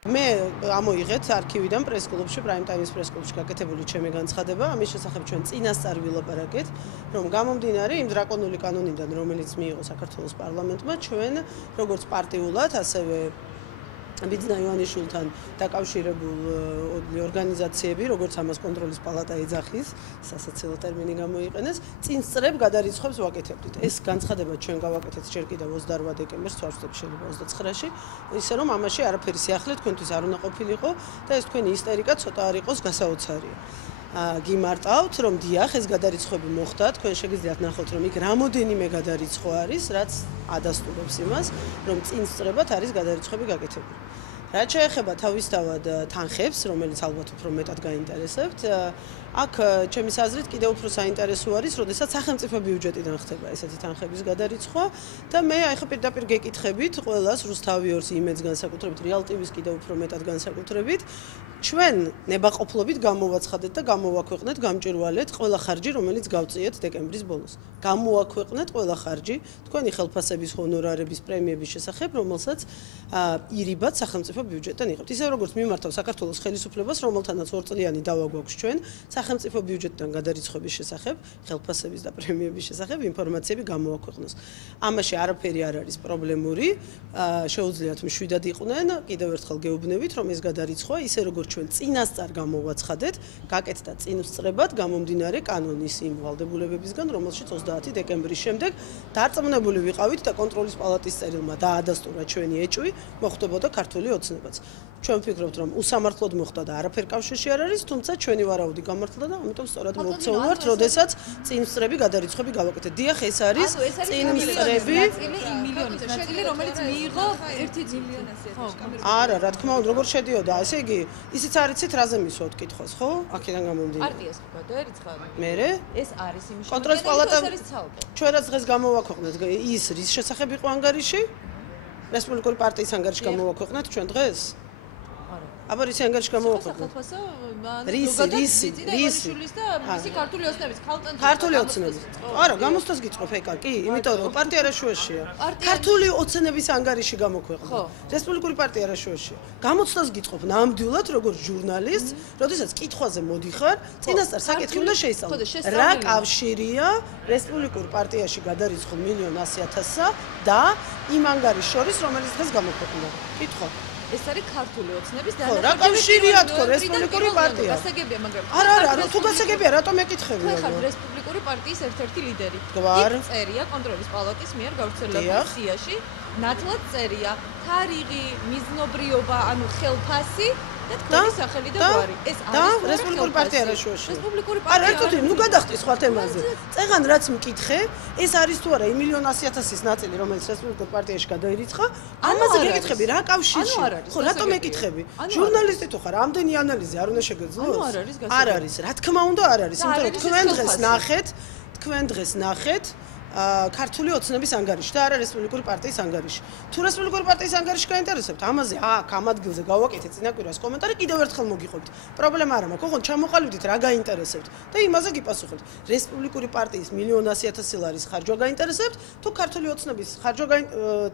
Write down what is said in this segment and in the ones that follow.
მე ამოიღეთ არქივიდან პრესკლუბში, პრაიმ ტაიმის პრესკლუბში გაკეთებული ჩემი განცხადება, ამის შესახებ ჩვენ წინასწარ ვილაპარაკეთ, რომ გამომდინარე იმ დრაკონული კანონიდან, რომელიც მიიღო საქართველოს პარლამენტმა, ჩვენ როგორც პარტიულად, ასევე ბიძინა ივანიშვილთან დაკავშირებული ორგანიზაციები, როგორც ამას კონტროლის პალატა ეძახის, სასაცილო ტერმინი გამოიყენეს, წინსწრებ გადარიცხვებს ვაკეთებდით. ეს განცხადება ჩვენ გავაკეთეთ ჯერ კიდევ 28 დეკემბერს, ვარსკვლავ შეიძლება 29-ში, ისე რომ ამაში არაფერი სიახლე თქვენთვის არ უნდა ყოფილიყო და ეს თქვენი ისტერიკა ცოტა არ იყოს გასაოცარი. გიმარტავთ, რომ დიახ, ეს გადარიცხვები მოხდა, თქვენ შეგიძლიათ ნახოთ, რომ იქ რამოდენიმე გადარიცხვა არის, რაც ადასტურებს იმას, რომ წინსწრებად არის გადარიცხვები გაკეთებული. რაც შეეხება თავისთავად თანხებს, რომელიც ალბათ უფრო მეტად გაინტერესებთ, აქ ჩემის აზრით კიდევ უფრო საინტერესო არის, როდესაც სახელმწიფო ბიუჯეტიდან ხდება ესეთი თანხების გადარიცხვა და მე აი ხო პირდაპირ გეკითხებით ყველას რუსთავი 2-ს იმედს განსაკუთრებით, რეალ ტივის კიდევ უფრო მეტად განსაკუთრებით, ჩვენ ნებაყოფლობით გამოვაცხადეთ და გამოვაქვეყნეთ, გამჭვირვალეთ ყველა ხარჯი, რომელიც გავწიეთ დეკემბრის ბოლოს. გამოვაქვეყნეთ ყველა ხარჯი თქვენი ხელფასების, ჰონორარების, პრემიების შესახებ, რომელსაც ირიბად სახელმწიფო ბიუჯეტიდან იღებთ. ისე როგორც მიმართავ საქართველოს ხელისუფლებას, რომელთანაც 2 წლიანი დავა გვაქვს ჩვენ, სახელმწიფო ბიუჯეტიდან გადარიცხვების შესახებ, ხელფასების და პრემიების შესახებ ინფორმაციები გამოვაქვეყნოს. ამაში არაფერი არ არის პრობლემური, შეუძლიათ მშვიდად იყვნენ, კიდევ ერთხელ გეუბნებით, რომ ეს გადარიცხვა, ისე როგორც ჩვენ წინასწარ გამოვაცხადეთ, გაკეთდა წინსწრებად გამომდინარე კანონის იმ ვალდებულებებისგან, რომელშიც 30 დეკემბრის შემდეგ დარწმუნებული ვიყავით და კონტროლის პალატის წერილმა დაადასტურა ჩვენი ეჭვი, მოხდებოდა ქართული ოცნებაც. ჩვენ ვფიქრობთ, რომ უსამართლოდ მოხდა და არაფერ კავშირში არ არის, თუმცა ჩვენი ვარაუდი გამართლა და ამიტომ სწორად მოვქცეულვართ, როდესაც წინსწრები გადარიცხვები გავაკეთეთ. დიახ, ეს არის წინსწრები მილიონის ნაწილი, რომელიც მიიღო 1 მილიონასი. არა, რა თქმა უნდა, როგორ შედიოდა, ესე იგი, ისიც არიცით რაზე მისვათ კითხვას, ხო? აქედან გამომდინარე. პარტიას გადაერიცხა. მერე? ეს არის იმის კონტროლის პალატა ჩვენ რაც დღეს გამოვაქვეყნეთ, ის რის შესახებ იყო ანგარიში? რესპუბლიკური პარტიის ანგარიში გამოვაქვეყნეთ ჩვენ დღეს? აბა რის ანგარიში გამოვაქვეყნეთ? რისი და მისი ქართული ოცნების ქართული ოცნების. არა, გამოსვლას გიწყობ ეკა, კი, იმიტომ რომ პარტია რაშუაშია. ქართული ოცნების ანგარიში გამოქვეყნე. რესპუბლიკური პარტია რაშუაშია. გამოცდას გიწყობ ნამდვილად როგორც ჟურნალისტს, როდესაც კითხვაზე მოდიხარ, წინასწარ საკითხი უნდა შეისწავლო. რა კავშირია რესპუბლიკურ პარტიაში გადარიცხულ 1,100,000-სა და იმ ანგარიშს შორის, რომელიც დღეს გამოქვეყნდა? კითხვა. ეს არის ქართული ოცნების და რა კავშირია თქო რესპუბლიკური პარტია? გასაგებია, მაგრამ არა, თუ გასაგებია, რატომ ეკითხები? ხო, ხარ რესპუბლიკური პარტიის ერთ-ერთი ლიდერი. გვარ წერია კონტროლის პალატის მიერ გავრცელებულ სიაში, ნათლად წერია თარიღი, მიზნობრიობა, ანუ ხელფასი და თქვენი სახელი და გვარი. ეს არის რესპუბლიკური პარტია რაშუაშია. რესპუბლიკური პარტია. არა, ერთოდი, ნუ გადახტი სხვა თემაზე. წეგან რაც მკითხე, ეს არის თუ არა 1,100,000-ის ნაწილი, რომელიც რესპუბლიკურ პარტიაში გადაერიცხა, ამაზე გეკითხები, რა კავშირში? ხო, რატომ ეკითხები? ჟურნალისტი თუ ხარ, ამდენი ანალიზი არ უნდა შეგეძლოს? არ არის, რა თქმა უნდა არ არის, იმიტომ რომ თქვენ დღეს ნახეთ ქართული ოცნების ანგარიში და არა რესპუბლიკური პარტიის ანგარიში. თუ რესპუბლიკური პარტიის ანგარიში გაინტერესებთ, ამაზე აქ ამ ადგილზე გავაკეთეთ წინაკვირას კომენტარი, კიდევ ერთხელ მოგიყვებით. პრობლემა არ მაქვს, ოღონდ ჩამოყალიბდით რა გაინტერესებთ და იმაზე გიპასუხებთ. რესპუბლიკური პარტიის 1,100,000 ლარის ხარჯვა გაინტერესებთ, თუ ქართული ოცნების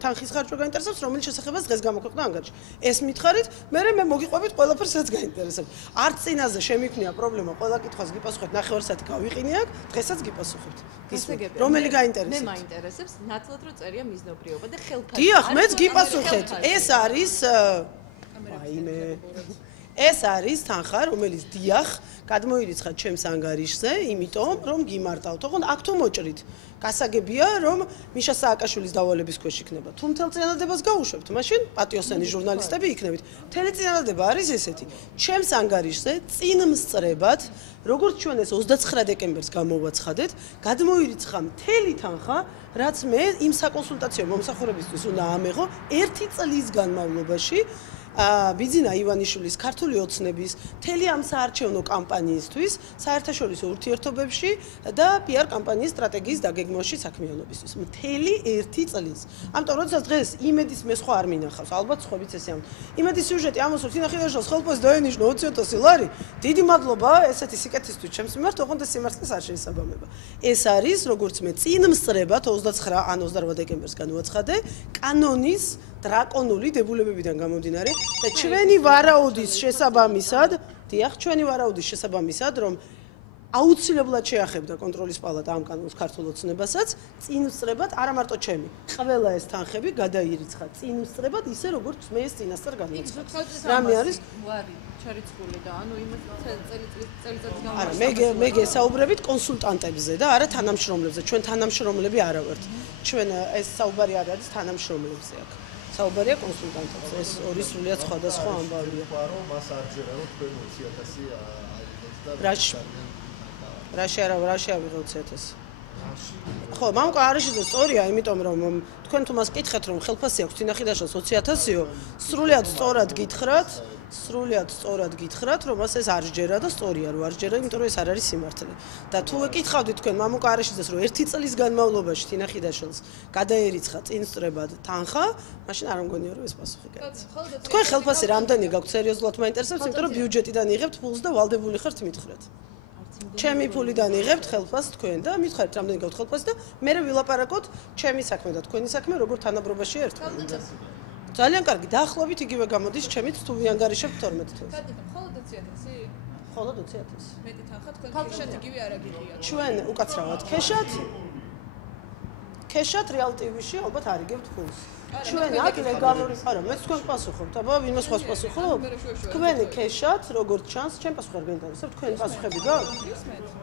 თანხის ხარჯვა გაინტერესებთ, რომელიც შესახებაც დღეს გამოქვეყნდა ანგარიში. ეს მითხარით, მე მოგიყვებით ყველაფერს რაც გაინტერესებთ. არც წინაზე შემიქმნია პრობლემა, ყველა კითხვას გიპასუხებთ, ნახევარსაათი გავიყინე აქ, დღესაც გიპასუხებთ. რომელი მე მაინტერესებს ნათლად რო წერია მიზნობრიობა და ხელფასი. დიახ, მეც გიპასუხეთ. ეს არის თანხა, რომელიც დიახ, გადმოირიცხა ჩემს ანგარიშზე, იმიტომ რომ გიმარტავთ. ოღონდ აქ თუ მოჭრით, გასაგებია, რომ მიშა სააკაშვილის დავალების ქვეშ იქნება. თუ მთელ წინადადებას გაუშვებთ, მაშინ პატიოსანი ჟურნალისტები იქნებით. მთელი წინადადება არის ესეთი. ჩემს ანგარიშზე წინმსწრებად, როგორც ჩვენ ეს 29 დეკემბერს გამოვაცხადეთ, გადმოირიცხა მთელი თანხა, რაც მე იმ საკონსულტაციო მომსახურებისთვის უნდა ამეღო 1 წლის განმავლობაში. ბიძინა ივანიშვილის ქართული ოცნების მთელი ამ საარჩევნო კამპანიისთვის, საერთაშორისო ურთიერთობებში და PR კამპანიის სტრატეგიის დაგეგმვაში საქმიანობისთვის. მთელი 1 წლის. ამიტომ როდესაც დღეს იმედის მე სხვა არ მინახავს, ალბათ სხვაებიც ესე ამ. იმედის სიუჟეტი ამოსულს ინახილაშოს ხელფასი დაენიშნა 20,000 ლარი. დიდი მადლობა ესეთი სიკეთისთვის ჩემს მიმართ, ოღონდ ეს სიმართლეს არ შეესაბამება. ეს არის როგორც მე წინმსწრებად 29 ან 28 დეკემბერს განვაცხადე კანონის დრაკონული დებულებებიდან გამომდინარე და ჩვენი ვარაუდის შესაბამისად, დიახ, ჩვენი ვარაუდის შესაბამისად, რომ აუცილებლად შეახებდა კონტროლის პალატა ამ კანონს ქართულ ოცნებასაც, წინ უსწრებად, არა მარტო ჩემი, ყველა ეს თანხები გადაირიცხა წინ უსწრებად ისე როგორც მე ეს წინასწარ გადმოიცხა. რამე არის ვარი ჩარიცხული და ანუ იმ წელიწადის განმავლობაში არა მე გესაუბრებით კონსულტანტებზე და არა თანამშრომლებზე. ჩვენ თანამშრომლები არა ვართ. ჩვენ ეს საუბარი არ არის თანამშრომლებზე აქ. საუბარია კონსულტანტებზე. ეს ორი სრულიად სხვადასხვა ამბავია. მას არ ჯერა რომ თქვენ 20.000 აიღეთ და რაში ავიღე 20.000. ხო, მამუკა არიშიძე სწორია, იმიტომ რომ თქვენ თუ მას კითხეთ რომ ხელფასი აქვს თინახიდაშას 20.000-იო, სრულიად სწორად გითხრათ, რომ მას ეს არ ჯერა და სწორია რომ არ ჯერა, იმიტომ რომ ეს არ არის სიმართლე. და თუ ეკითხავდით თქვენ მამუკა არიშიძეს რომ 1 წლის განმავლობაში თინახიდაშას გადაერიცხა წინსწრებად თანხა, მაშინ არ მგონია რომ ეს პასუხი გაიცა. თქვენ ხელფასი რამდენი გაქვთ სერიოზულად მაინტერესებს, იმიტომ რომ ბიუჯეტიდან იღებთ ფულს და ვალდებული ხართ მითხრეთ. ჩემი ფულიდან იღებთ ხელფასს თქვენ და მითხარით რამდენი გაქვთ ხელფასი და მე ვილაპარაკოთ ჩემი საქმე და თქვენი საქმე როგორ თანაბრობაშია ერთმანეთთან. ძალიან კარგი, დაახლოებით იგივე გამოდის ჩემით თუ ვიანგარიშებთ 12 თვეს. მხოლოდ 20.000? მხოლოდ 20.000. მეტი თანხა თქვენ ქეშად იგივე არ აგიხიათ. ჩვენ უკაცრავად ქეშად რეალ ტივში ალბათ არ იგებთ ფულს. ჩვენ აქ ლეგალური არა, მე თქვენ პასუხობთ, აბა ვინმე სხვას პასუხობ? თქვენი ქეშად, როგორც ჩანს, ჩემ პასუხი არ გაინტერესებს, თქვენი პასუხები გაქვთ?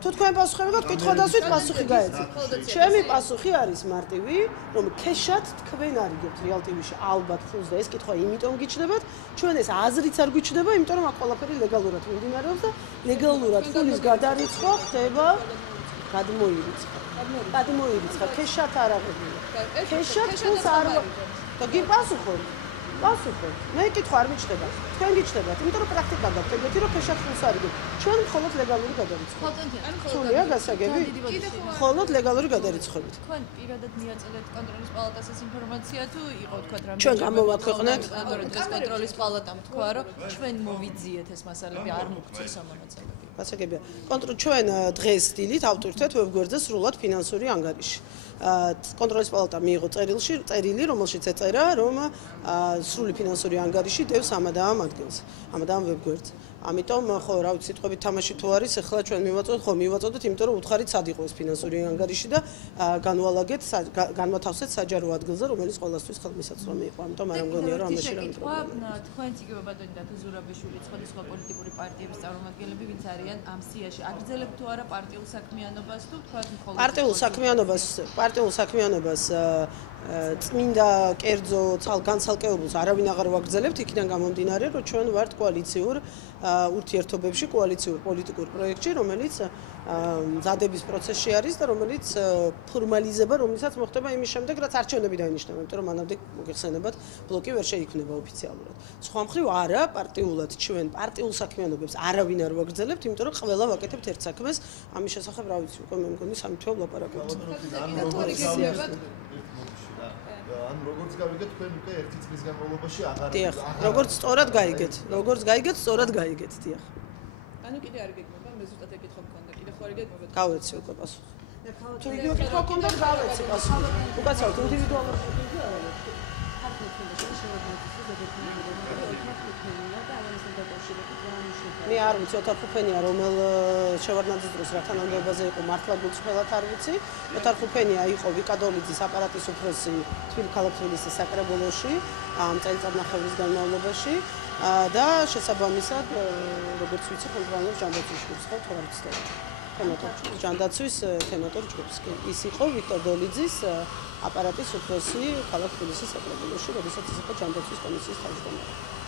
თუ თქვენ პასუხები გაქვთ, კითხვა დასვით პასუხი გაეცით. ჩემი პასუხი არის მარტივი, რომ ქეშად თქვენ არ იგებთ რეალ ტივში ალბათ ფულს და ეს კითხვა იმიტომ გიჩნდებათ, ჩვენ ეს აზრიც არ გვიჩნდება, იმიტომ რომ აქ ყველაფერი ლეგალურად მიმდინარეობს და ლეგალურად ფულის გადარიცხვა ხდება გადმოირიცხა ქეშად არ აღებია. ქეშად ფულს არ და გიპასუხოთ. მე კითხვა არ მიჩნდება. თქვენ გიჩნდებათ, იმიტომ რომ პრაქტიკა გაქვთ ეგეთი რომ ქეშად ფულს არ იგებთ. ჩვენ მხოლოდ ლეგალური გადარიცხვა. სულია გასაგები? მხოლოდ ლეგალური გადარიცხვებით. თქვენ პირადად მიაწოდეთ კონტროლის პალატას ეს ინფორმაცია თუ იყო თქვა რამე ჩვენ გამოვაქვეყნეთ კონტროლის პალატამ თქვა რომ ჩვენ მოვიძიეთ ეს მასალები არ მოგწევს სამონაწილეები. გასაგებია. ჩვენ დღეს დილით ავტორიტეტ ვებგვერდზე სრულად ფინანსური ანგარიში. კონტროლის პალატა მიიღო წერილი, რომელშიც ეწერა, რომ სრული ფინანსური ანგარიში დევს ამადამ ადგილს, ამადამ ვებგვერდზე. ამიტომ ხო, რა ვიცი, სიტყვებით თამაში თუ არის, ახლა ჩვენ მივაწოდოთ, იმიტომ რომ უთხარით სად იყო ეს ფინანსური ანგარიში და განვათავსეთ საჯარო ადგილზე, რომელიც ყველასთვის ხელმისაწვდომი იყო. ამიტომ არ მგონია რომ ამაში რა პრობლემაა. თქვენც იგივე ბატონი და ზურაბიშვილი სხვადასხვა პოლიტიკური პარტიების წარმომადგენლები, ვინც არიან ამ სიაში, აგრძელებთ თუ არა პარტიულ საქმიანობას თუ თქვენ მხოლოდ პარტიულ საქმიანობას წმინდა კერძო განცალკევებულს არავინ აღარ ვაგრძელებთ, იქიდან გამომდინარე, რომ ჩვენ ვართ კოალიციურ ურთიერთობებში, კოალიციურ პოლიტიკურ პროექტში, რომელიც მზადების პროცესში არის და რომელიც ფორმალიზება, რომელსაც მოხდება იმის შემდეგ, რაც არჩევნები დაინიშნება, იმიტომ რომ მანამდე მოგეხსენებათ, ბლოკი ვერ შეიქმნება ოფიციალურად. სხვა მხრივ არა, პარტიულად ჩვენ პარტიულ საქმიანობებს არავინ არ ვაგრძელებთ, იმიტომ რომ ყველა ვაკეთებთ ერთ საქმეს, ამის შესახებ რა ვიცი, უკვე მე მგონი 3 თვე ვლაპარაკობთ. ან როგორც გავიგეთ თქვენ უკვე 1 წლის განმავლობაში აღარ დიახ, როგორც სწორად გაიგეთ, სწორად გაიგეთ, დიახ. ანუ კიდე არ გეგმება, მე ზუსტად ეკითხო მქონდა, კიდე ხო არ გეგმება? გავეცი უკვე პასუხი. თუ იგივე კითხვა გქონდა, გავეცი პასუხი. უკაცრავად ინდივიდუალურად მე არ ვიცი, ოთარხუფენია რომელ შევარდნაძის დროს რა თანამდებობაზე იყო მართლა გულწრფელად არ ვიცი. ოთარხუფენია იყო ვიკადოლიძის აპარატის უფროსი ქალაქ თბილისის საკრებულოში ამ წელიწადნახევრის განმავლობაში და შესაბამისად როგორც ვიცი ხელმძღვანელობს ჯანდაცვის ჯგუფს ხო თუ არ ვიცი ჯანდაცვის თემატორ ჯგუფს ის იყო ვიქტორ დოლიძის აპარატის უფროსი ქალაქ თბილისის საკრებულოში, როდესაც ის იყო ჯანდაცვის კომისიის თავმჯდომარე.